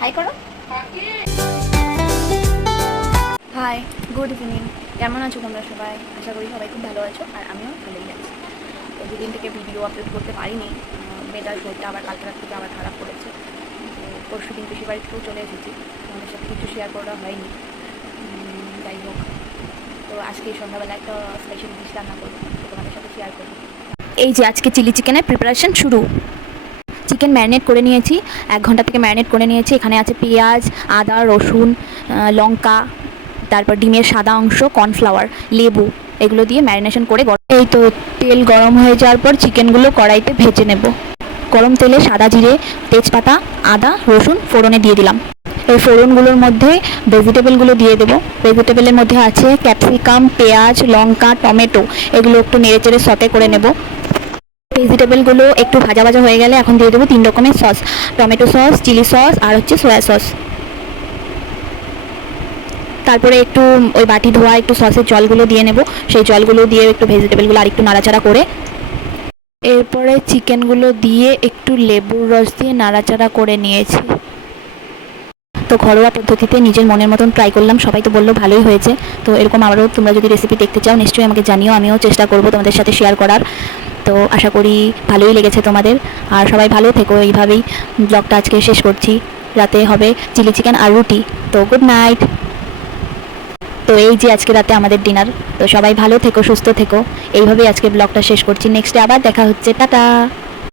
High করো। Hi, good evening. কেমন আছো তোমরা সবাই? আশা করি সবাই খুব ভালো আছো, আর আমিও ভালোই আছি। তো দুদিন থেকে ভিডিও আপলোড করতে পারিনি, মেয়েটার শরীরটা আবার কালকে রাত থেকে আবার খারাপ করেছে। তো পরশু দিন পিসির বাড়ি থেকেও চলে এসেছি, তোমাদের সাথে কিছু শেয়ার করা হয়নি। যাই হোক, তো আজকে সন্ধ্যাবেলা একটা স্পেশাল ডিশ রান্না করবো, তো তোমাদের সাথে শেয়ার করবো। এই যে আজকে চিলি চিকেনের প্রিপারেশন শুরু। চিকেন ম্যারিনেট করে নিয়েছি, 1 ঘন্টা থেকে ম্যারিনেট করে নিয়েছি। এখানে আছে পেঁয়াজ, আদা, রসুন, লঙ্কা, তারপর ডিমের সাদা অংশ, কর্নফ্লাওয়ার, লেবু, এগুলো দিয়ে ম্যারিনেশন করে এই তো তেল গরম হয়ে যাওয়ার পর চিকেনগুলো কড়াইতে ভেজে নেব। গরম তেলে সাদা জিরে, তেজপাতা, আদা, রসুন ফোড়নে দিয়ে দিলাম। এই ফোড়নগুলোর মধ্যে ভেজিটেবলগুলো দিয়ে দেবো। ভেজিটেবলের মধ্যে আছে ক্যাপসিকাম, পেঁয়াজ, লঙ্কা, টমেটো, এগুলো একটু নেড়েচেড়ে সটে করে নেব। ভেজিটেবলগুলো একটু ভাজা ভাজা হয়ে গেলে এখন দিয়ে দেবো 3 রকমের sauce, tomato sauce, chilli sauce আর হচ্ছে সয়া সস। তারপরে একটু ওই বাটি ধোয়া একটু সসের জলগুলো দিয়ে নেব। সেই জলগুলো দিয়ে একটু ভেজিটেবলগুলো আর একটু নাড়াচাড়া করে এরপরে চিকেনগুলো দিয়ে একটু লেবুর রস দিয়ে নাড়াচাড়া করে নিয়েছি। তো ঘরোয়া পদ্ধতিতে নিজের মনের মতন ট্রাই করলাম, সবাই তো বললো ভালোই হয়েছে। তো এরকম আবারও তোমরা যদি রেসিপি দেখতে চাও নিশ্চয়ই আমাকে জানিও, আমিও চেষ্টা করব তোমাদের সাথে শেয়ার করার। তো আশা করি ভালোই লেগেছে তোমাদের, আর সবাই ভালো থেকো। এইভাবেই ব্লগটা আজকে শেষ করছি। রাতে হবে চিলি চিকেন আর রুটি। তো গুড নাইট। তো এই যে আজকে রাতে আমাদের ডিনার। তো সবাই ভালো থেকো, সুস্থ থেকো। এইভাবেই আজকে ব্লগটা শেষ করছি। নেক্সটে আবার দেখা হচ্ছে। টাটা।